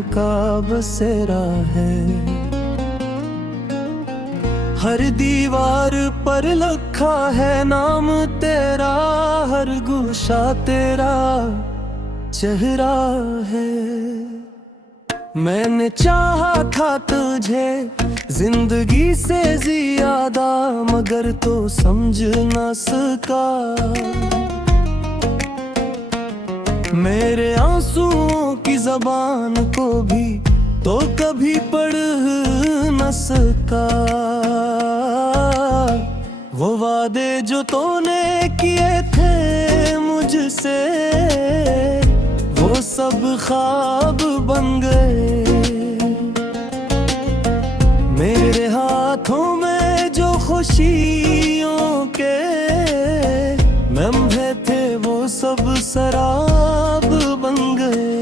का बसेरा है। हर दीवार पर लिखा है नाम तेरा, हर गोशा तेरा चेहरा है। मैंने चाहा था तुझे जिंदगी से ज्यादा, मगर तो समझ न सका। मेरे आंसुओं की जबान को भी तो कभी पढ़ न सका। वो वादे जो तूने किए थे मुझसे, वो सब ख्वाब बन गए। मेरे हाथों में जो खुशियों के लम्हे थे, वो सब शराब बन गए।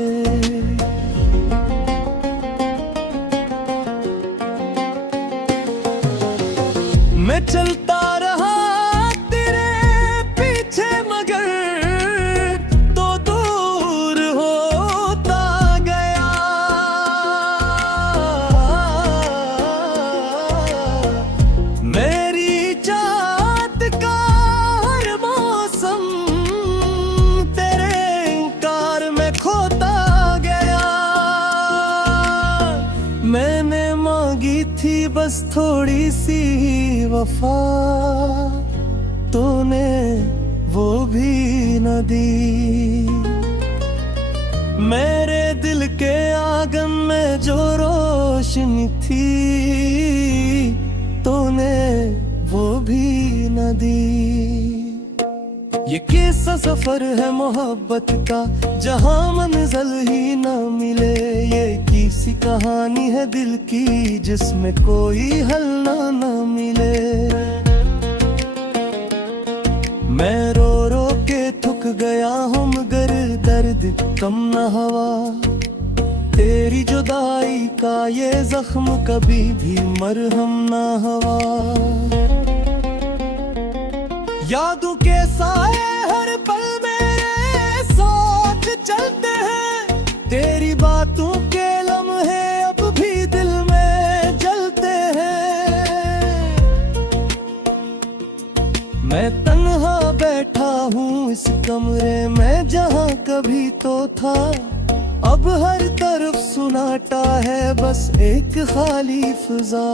मैं चलता रहा तेरे पीछे, मगर तो दूर होता गया। मेरी चाहत का हर मौसम तेरे इनकार में खोता गया। मैंने मांगी थी बस थोड़ी सी वफा, तूने वो भी न दी। मेरे दिल के आंगन में जो रोशनी थी, तूने वो भी न दी। ये कैसा सफर है मोहब्बत का, जहां मंजिल ही न मिले। ये किसी कहानी है दिल की, जिसमें कोई हल न मिले। मैं रो रो के थक गया हूँ, मगर दर्द कम न हुआ। तेरी जुदाई का ये जख्म कभी भी मरहम न हुआ। यादों के साए हर पल मेरे साथ चलते हैं, तेरी बातों के लम्हे अब भी दिल में जलते हैं। मैं तन्हा बैठा हूँ इस कमरे में जहाँ कभी तो था। अब हर तरफ सुनाटा है बस एक खाली फिजा।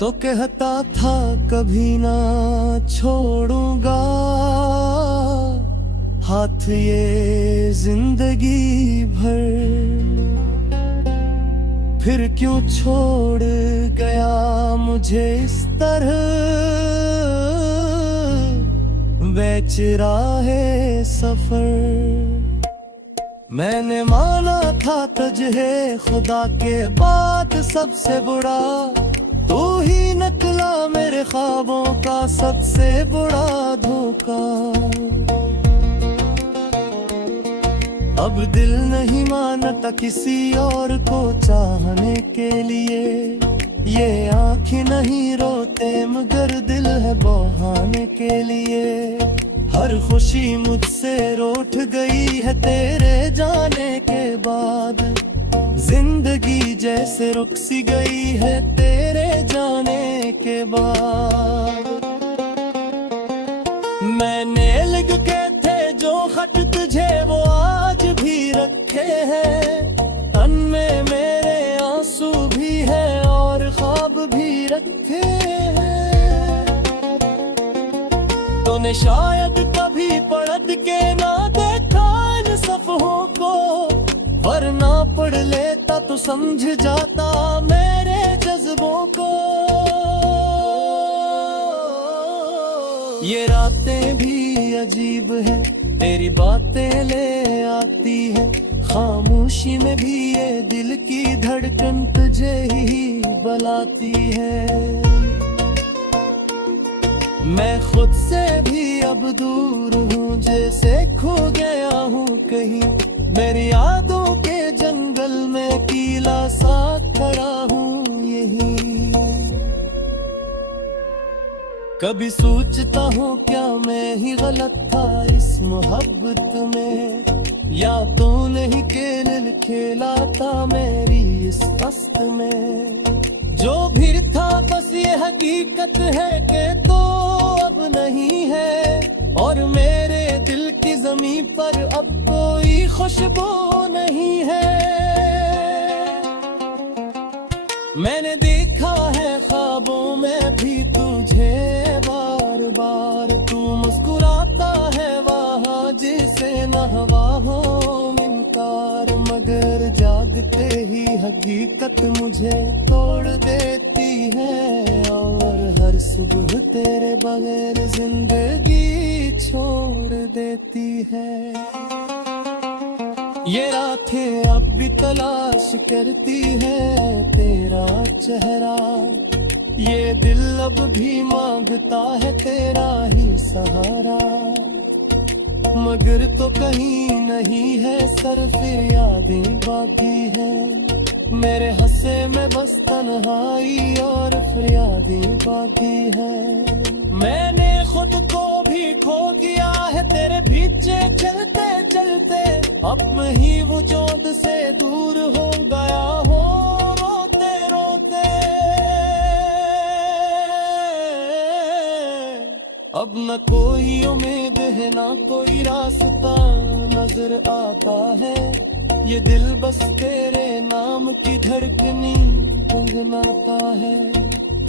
तो कहता था कभी ना छोड़ूंगा हाथ ये जिंदगी भर, फिर क्यों छोड़ गया मुझे इस तरह बेचराहे सफर। मैंने माना था तुझे खुदा के बाद सबसे बुरा, तू ही निकला मेरे ख्वाबों का सबसे बड़ा धोखा। अब दिल नहीं मानता किसी और को चाहने के लिए। ये आँखें नहीं रोते मगर दिल है बहाने के लिए। हर खुशी मुझसे रूठ गई है तेरे जाने के बाद। जिंदगी जैसे रुक सी गई है तेरे जाने के बाद। मैंने लिख के थे जो खत तुझे वो आज भी रखे हैं। तन में मेरे आंसू भी है और ख्वाब भी रखे हैं। तूने शायद कभी पलट के ना देखा इन सफ़हों को, वरना पढ़ लेता तो समझ जाता मेरे जज्बों को। ये रातें भी अजीब है तेरी बातें ले आती है। खामोशी में भी ये दिल की धड़कन तुझे ही बुलाती है। मैं खुद से भी अब दूर हूँ जैसे खो गया हूँ कहीं। मेरी यादों के जंगल में कीला सा खड़ा हूँ यहीं। कभी सोचता हूँ क्या मैं ही गलत था इस मोहब्बत में। या तो नहीं खेल खेला था मेरी इस वस्त में। जो भी था बस ये हकीकत है कि तो अब नहीं है, और मेरे दिल की ज़मीं पर अब कोई खुशबू नहीं है। मैंने देखा है ख्वाबों में भी तुझे बार बार, तू मुस्कुराता है वहाँ जिसे न हवा हो इनकार, मगर जागते ही हकीकत मुझे तोड़ देती है, और हर सुबह तेरे बगैर जिंदगी छोड़ देती है। ये रातें अब भी तलाश करती है तेरा चेहरा, ये दिल अब भी मांगता है तेरा ही सहारा, मगर तो कहीं नहीं है सर, फिर यादें बाकी है मेरे हंसे में बस तन्हाई, और फिर यादें बाकी है। मैंने खुद को भी खो दिया है तेरे पीछे चलते चलते, अब मैं ही वजूद से दूर हो गया हो रोते रोते। अब न कोई उम्मीद है ना कोई रास्ता नजर आता है, ये दिल बस तेरे नाम की धड़कनी गुनगुनाता है।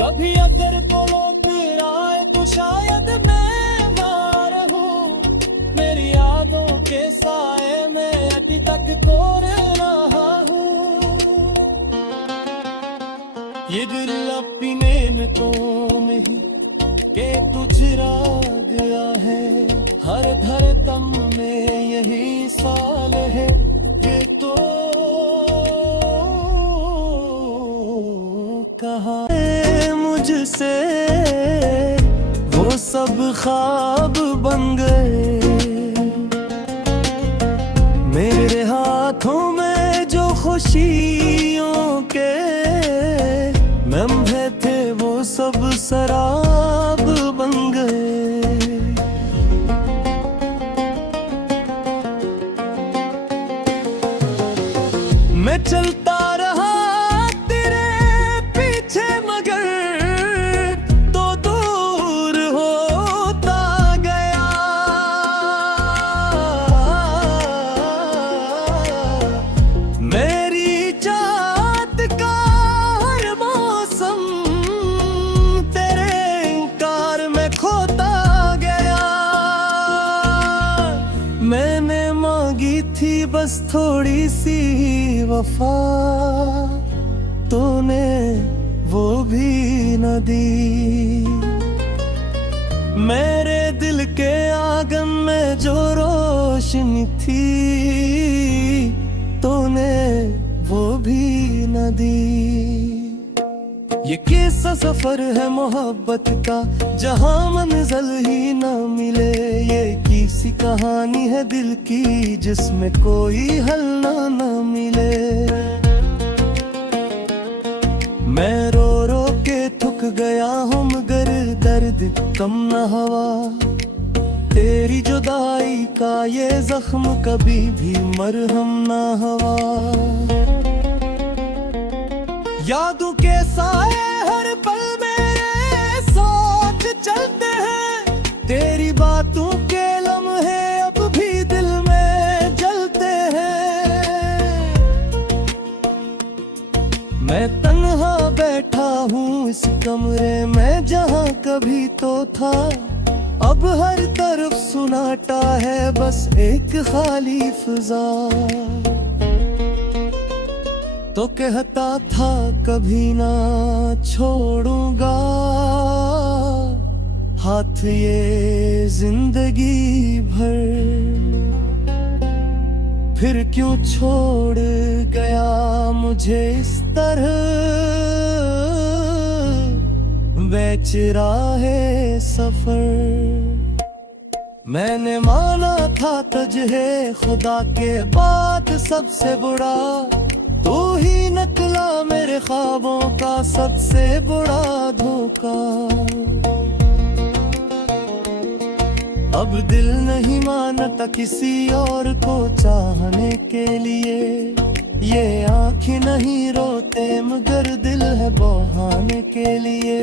कभी अगर को लौट आए तो शायद मैं ना रहूं, मेरी यादों के साए में अभी तक कोर रहा हूँ। ये दिल अपने में तो नहीं के तुझरा गया है, हर धड़कन में यही साल है ये तो कहा मुझसे वो सब ख्वाब बन गए, मेरे हाथों में जो खुशियों के लम्हे थे वो सब शराब बन गए। मैं चलता रहा तेरे पीछे मगर तो दूर होता गया, मेरी चाहत का हर मौसम तेरे इनकार में खोता गया। मैंने मांगी थी बस थोड़ी सी वफा, तूने वो भी न दी, मेरे दिल के आंगन में जो रोशनी थी तूने वो भी न दी। ये किस्सा सफर है मोहब्बत का जहां मंजिल ही ना मिले, ये किसी कहानी है दिल की जिसमें कोई हल ना मिले। मैं रो रो के थक गया हूँ मगर दर्द कम न हुआ, तेरी जुदाई का ये जख्म कभी भी मरहम ना हुआ। यादों के साए हर पल मेरे साथ चलते हैं, तेरी बातों के लम्हे अब भी दिल में जलते हैं। मैं तन्हा बैठा हूँ इस कमरे में जहाँ कभी तो था, अब हर तरफ सुनाटा है बस एक खाली फिजा। तो कहता था कभी ना छोड़ूंगा हाथ ये जिंदगी भर, फिर क्यों छोड़ गया मुझे इस तरह बेच राहे सफर। मैंने माना था तुझे खुदा के बाद सबसे बुरा, तू ही निकला मेरे ख्वाबों का सबसे बड़ा धोखा। अब अब दिल नहीं मानता किसी और को चाहने के लिए। ये आँखें नहीं रोते मगर दिल है बहाने के लिए।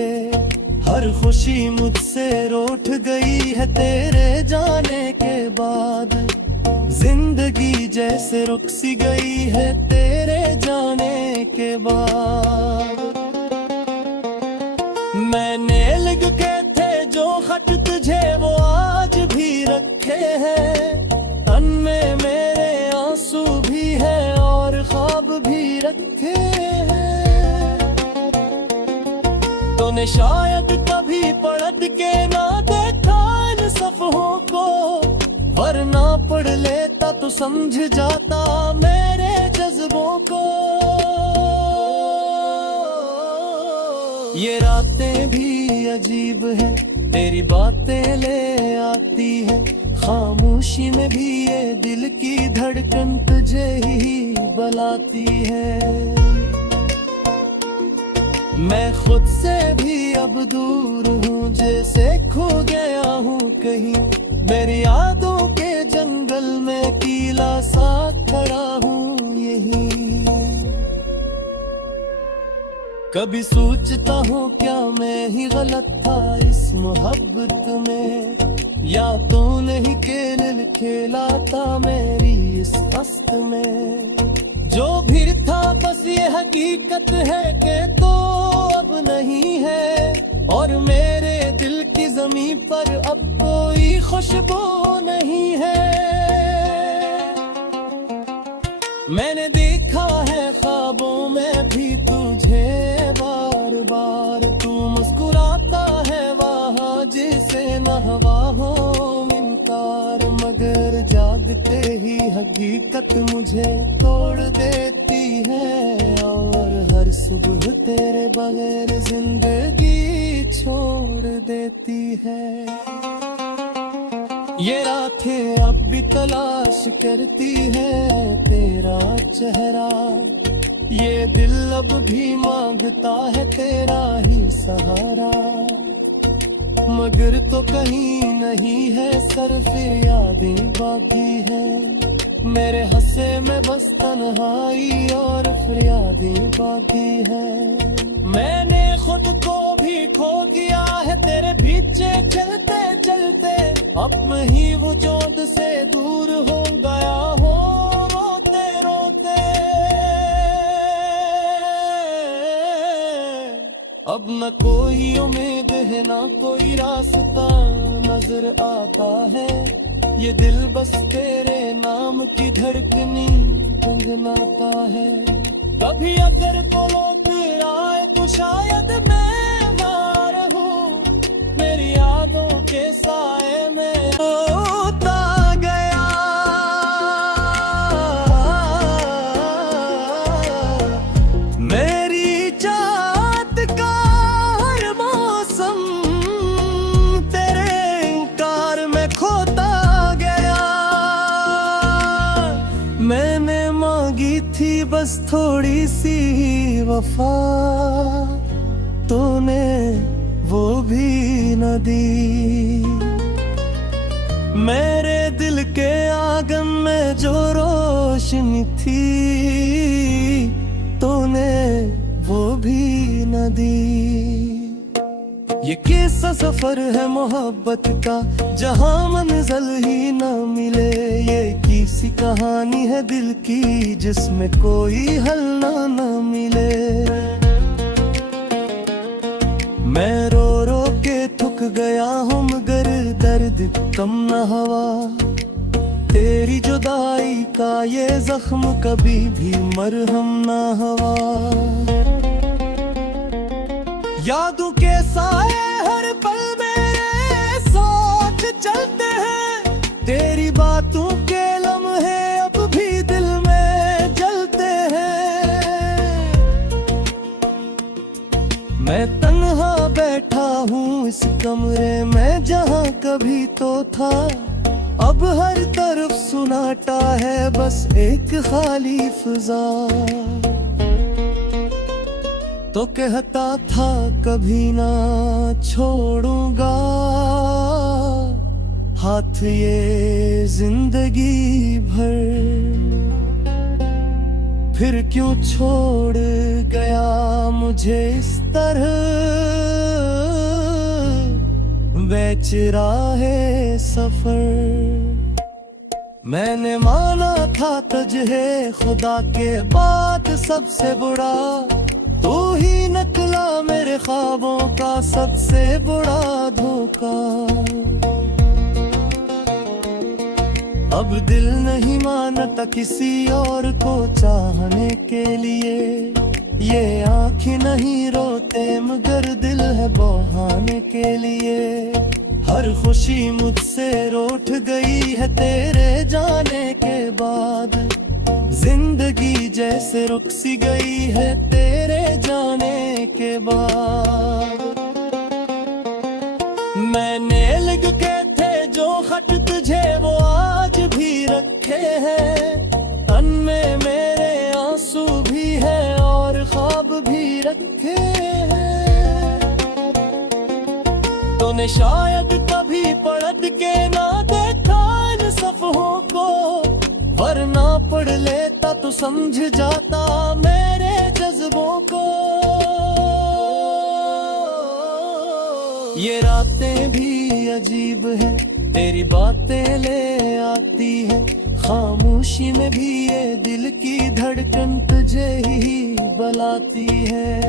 हर खुशी मुझसे रूठ गई है तेरे जाने के बाद। जिंदगी जैसे रुक सी गई है तेरे जाने के बाद। मैंने लिख के थे जो खत तुझे वो आज भी रखे हैं। तन में मेरे आंसू भी है और ख्वाब भी रखे हैं। तूने शायद कभी पलट के ना देखा इन सफ़ों को, वरना पढ़ लेता तो समझ जाता मेरे जज्बों को। ये रातें भी अजीब है तेरी बातें ले आती है। खामोशी में भी ये दिल की धड़कन तुझे ही बुलाती है। मैं खुद से भी अब दूर हूँ जैसे खो गया हूँ कहीं। मेरी यादों के जंगल में अकेला सा खड़ा हूँ यहीं। कभी सोचता हूँ क्या मैं ही गलत था इस मोहब्बत में, या तूने ही खेल खेला था मेरी इस कश्त में। जो भी था बस ये हकीकत है कि तो अब नहीं है, और मेरे दिल की ज़मीं पर अब कोई खुशबू नहीं है। मैंने देखा है ख्वाबों में भी तुझे बार बार। तू मुस्कुराता है वहाँ जिसे न हवा हो इनकार, मगर जागते ही हकीकत मुझे तोड़ देती है। और हर सुबह तेरे बगैर जिंदगी छोड़ देती है। ये रातें अब भी तलाश करती है तेरा चेहरा। ये दिल अब भी मांगता है तेरा ही सहारा, मगर तो कहीं नहीं है सर फिर यादें बाकी है। मेरे हंसे में बस तन्हाई और फरियादें बाकी है। मैंने खुद को भी खो दिया है तेरे पीछे चलते चलते। अपने ही वजूद से दूर हो गया हो रोते रोते। अब न कोई उम्मीद है ना कोई रास्ता नजर आता है। ये दिल बस तेरे नाम की धड़कनी गुनगुनाता है। कभी अगर तो लौट आए तो शायद मैं ना रहूं, मेरी यादों के साए में होता गया। मेरी चाहत का हर मौसम तेरे इनकार में खोता गया। मैंने मांगी थी बस थोड़ी सी वफा, तूने वो भी न दी। मेरे दिल के आंगन में जो रोशनी थी तूने वो भी न दी। ये कैसा सफर है मोहब्बत का जहां मंजिल ही न मिले। ये किसी कहानी है दिल की जिसमें कोई हल ना मिले। मैं रो रो के थक गया हूँ मगर दर्द कम न हुआ। तेरी जुदाई का ये जख्म कभी भी मरहम ना हुआ। यादों के साए हर पल मेरे सोच चलते हैं। तेरी बातों के लम्हे अब भी दिल में जलते हैं। मैं तन्हा बैठा हूँ इस कमरे में जहाँ कभी तो था। अब हर तरफ सुनाटा है बस एक खाली फिजा। तो कहता था कभी ना छोड़ूंगा, हाथ ये जिंदगी भर, फिर क्यों छोड़ गया मुझे इस तरह बेचराहे सफर। मैंने माना था तुझे खुदा के बाद सबसे बुरा, तू ही निकला मेरे ख्वाबों का सबसे बड़ा धोखा। अब दिल नहीं मानता किसी और को चाहने के लिए, ये आँखें नहीं रोते मगर दिल है बहाने के लिए। हर खुशी मुझसे रूठ गई है तेरे जाने के बाद, जिंदगी जैसे रुक सी गई है तेरे जाने के बाद। मैंने लिख के थे जो खत तुझे वो आज भी रखे हैं, तन में मेरे आंसू भी है और ख्वाब भी रखे हैं। तूने शायद कभी पलट के ना देखा इन सफ़हों को, वरना पढ़ लेता तो समझ जाता मेरे जज्बों को। ये रातें भी अजीब है तेरी बातें ले आती है, खामोशी में भी ये दिल की धड़कन तुझे ही बुलाती है।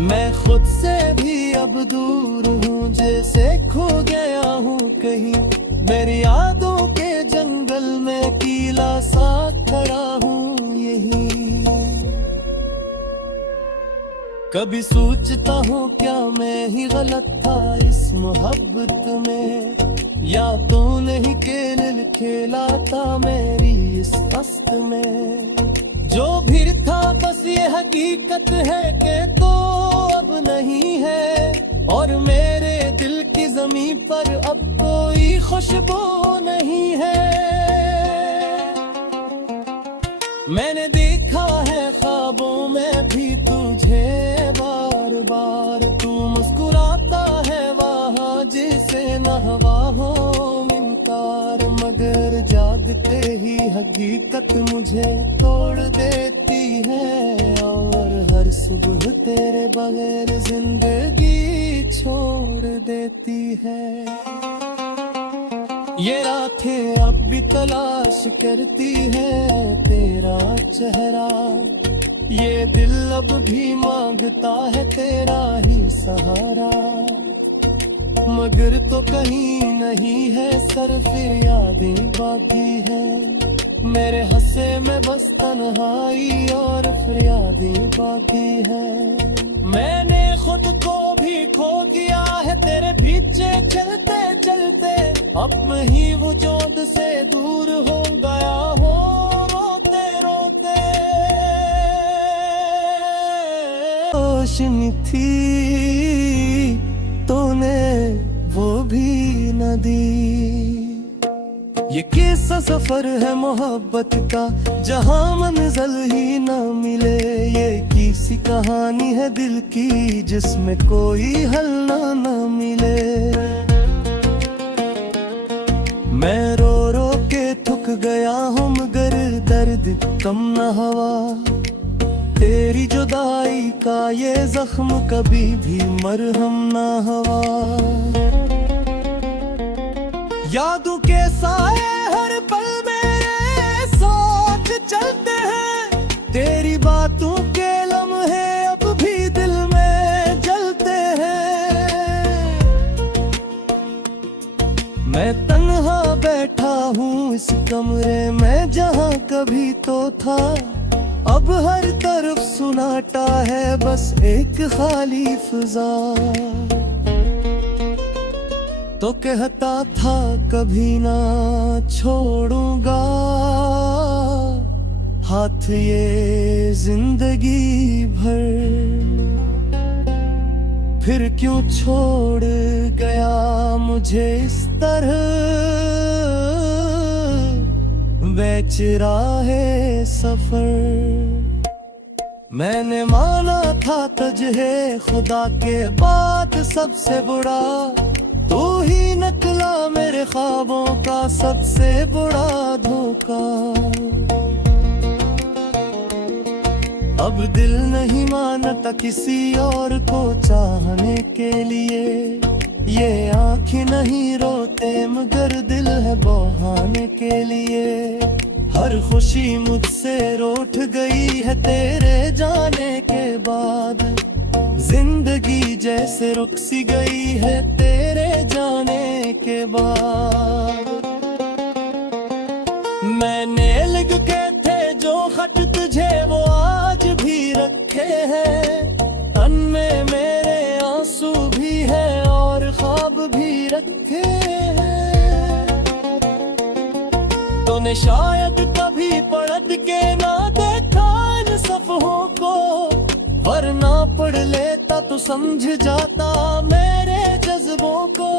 मैं खुद से भी अब दूर हूँ जैसे खो गया हूँ कहीं, मेरी यादों के जंगल में अकेला सा खड़ा हूँ यहीं। कभी सोचता हूँ क्या मैं ही गलत था इस मोहब्बत में, या तूने ही खेल खेला था मेरी इस कस्त में। जो भी था बस ये हकीकत है कि तो अब नहीं है, और मेरे दिल की ज़मीं पर अब कोई खुशबू नहीं है। मैंने देखा है ख्वाबों में भी तुझे बार बार, तू मुस्कुराता है वहाँ जिसे न हवा हो इनकार, मगर जागते ही हकीकत मुझे तोड़ देती है, और हर सुबह तेरे बगैर जिंदगी छोड़ देती है। ये रातें अब भी तलाश करती है तेरा चेहरा, ये दिल अब भी मांगता है तेरा ही सहारा, मगर तो कहीं नहीं है सर फिर यादें बाकी है। मेरे हंसे में बस तन्हाई और फरियादें बाकी है। मैंने खुद को भी खो दिया है तेरे पीछे चलते चलते, अपने ही वजूद से दूर हो गया हो रोते रोते। रोशनी थी तूने वो भी न दी, ये कैसा सफर है मोहब्बत का जहाँ मंजिल ही ना मिले, ये किसी कहानी है दिल की जिसमें कोई हल ना मिले। मैं रो रो के थक गया हूँ मगर दर्द कम न हुआ, तेरी जुदाई का ये जख्म कभी भी मरहम ना हुआ। यादों के साए हर पल मेरे साथ चलते हैं, तेरी बातों के लम्हे अब भी दिल में जलते हैं। मैं तन्हा बैठा हूँ इस कमरे में जहाँ कभी तो था, अब हर तरफ सुनाटा है बस एक खाली फिजा। तो कहता था कभी ना छोड़ूंगा हाथ ये जिंदगी भर, फिर क्यों छोड़ गया मुझे इस तरह बेचराहे सफर। मैंने माना था तुझे खुदा के बाद सबसे बुरा, तू मेरे ख्वाबों का सबसे बड़ा धोखा। अब दिल नहीं मानता किसी और को चाहने के लिए, ये आँखें नहीं रोते मगर दिल है बहाने के लिए। हर खुशी मुझसे रूठ गई है तेरे जाने के बाद, जिंदगी जैसे रुक सी गई है तेरे जाने के बाद। मैंने लिख के थे जो खत तुझे वो आज भी रखे हैं, तन में मेरे आंसू भी है और ख्वाब भी रखे हैं। तूने शायद कभी पलट के ना देखा इन सफ़ों को, वरना पढ़ लेता तो समझ जाता मेरे जज्बों को।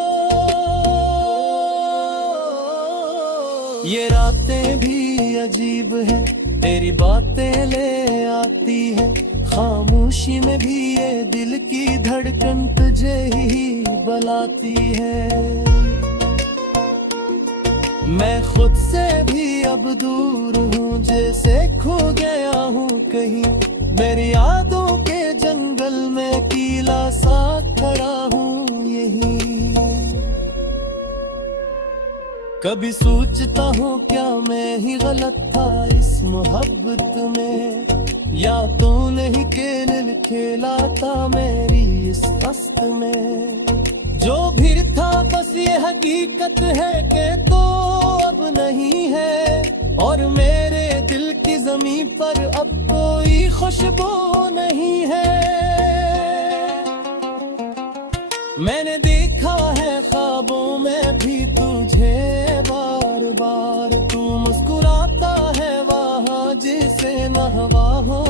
ये रातें भी अजीब है, तेरी बातें ले आती है, खामोशी में भी ये दिल की धड़कन तुझे ही बुलाती है। मैं खुद से भी अब दूर हूँ, जैसे खो गया हूँ कहीं, मेरी यादों के जंगल में अकेला सा खड़ा हूँ यहीं। कभी सोचता हूँ क्या मैं ही गलत था इस मोहब्बत में, या तूने ही खेल खेला था मेरी इस कश्त में। जो भी था बस ये हकीकत है कि तो अब नहीं है, और मेरे दिल की ज़मीं पर अब कोई खुशबू नहीं है। मैंने देखा है ख्वाबों में भी तुझे बार बार, तू मुस्कुराता है वहाँ जिसे न हवा हो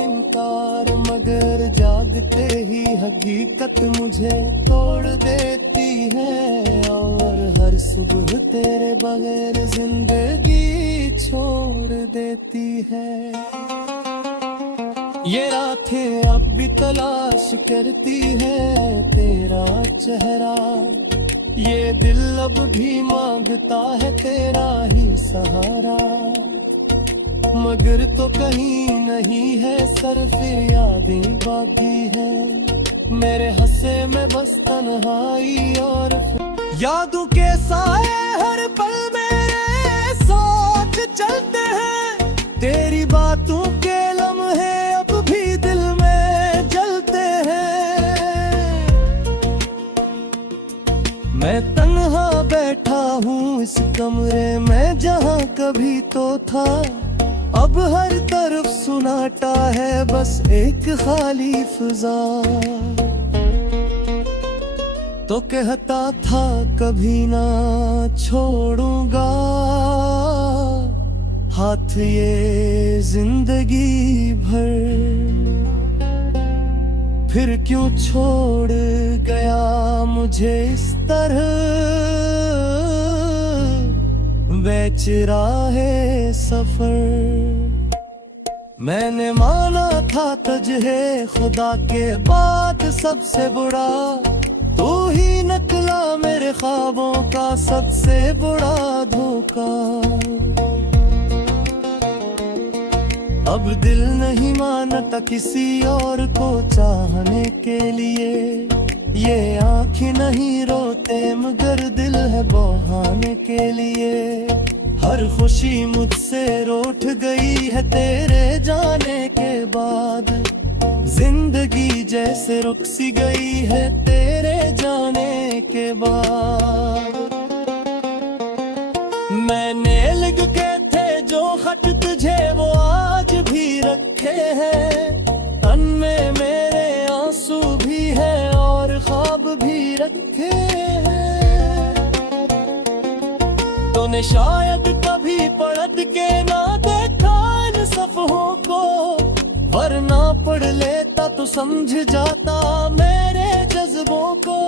इनकार, मगर जागते ही हकीकत मुझे तोड़ देती है, और हर सुबह तेरे बगैर जिंदगी छोड़ देती है। ये रातें अब भी तलाश करती है तेरा चेहरा, ये दिल अब भी मांगता है तेरा ही सहारा, मगर तो कहीं नहीं है सर फिर यादें बाकी है, मेरे हंसे में बस तन्हाई और यादों के साए हर पल मेरे साथ चलते हैं, तेरी बातों के लम्हे अब भी दिल में जलते हैं। मैं तन्हा बैठा हूँ इस कमरे में जहाँ कभी तो था, अब हर तरफ सुनाटा है बस एक खाली फिजा। तो कहता था कभी ना छोड़ूंगा हाथ ये जिंदगी भर, फिर क्यों छोड़ गया मुझे इस तरह बेचराहे सफर। मैंने माना था तुझे खुदा के बाद सबसे बुरा, तू ही निकला मेरे ख्वाबों का सबसे बड़ा धोखा। अब दिल नहीं मानता किसी और को चाहने के लिए, ये आँखें नहीं रोते मगर दिल है बहाने के लिए। हर खुशी मुझसे रूठ गई है तेरे जाने के बाद, जिंदगी जैसे रुक सी गई है तेरे जाने के बाद। मैंने लिख के थे जो खत तुझे वो आज भी रखे हैं, तन में मेरे आंसू भी है और ख्वाब भी रखे हैं। तूने शायद कभी पलट के ना देखा इन सफ़ों को, वरना पढ़ लेता तो समझ जाता मेरे जज्बों को।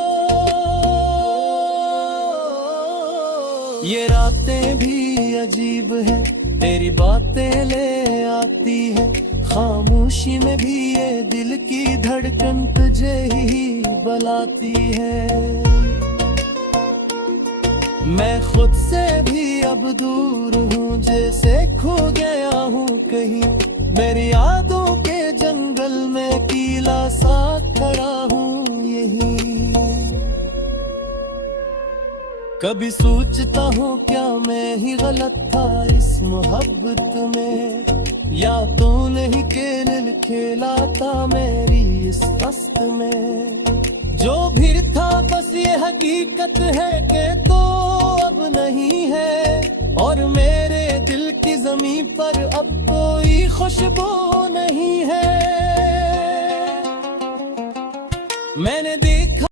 ये रातें भी अजीब है, तेरी बातें ले आती है, खामोशी में भी ये दिल की धड़कन तुझे ही बुलाती है। मैं खुद से भी अब दूर हूँ, जैसे खो गया हूँ कहीं। मेरी यादों के जंगल में कीला सा खड़ा हूँ यहीं। कभी सोचता हूँ क्या मैं ही गलत था इस मोहब्बत में, या तूने ही खेल खेला था मेरी इस कस्त में। जो भी था बस ये हकीकत है कि तो अब नहीं है, और मेरे दिल की ज़मीं पर अब कोई खुशबू नहीं है। मैंने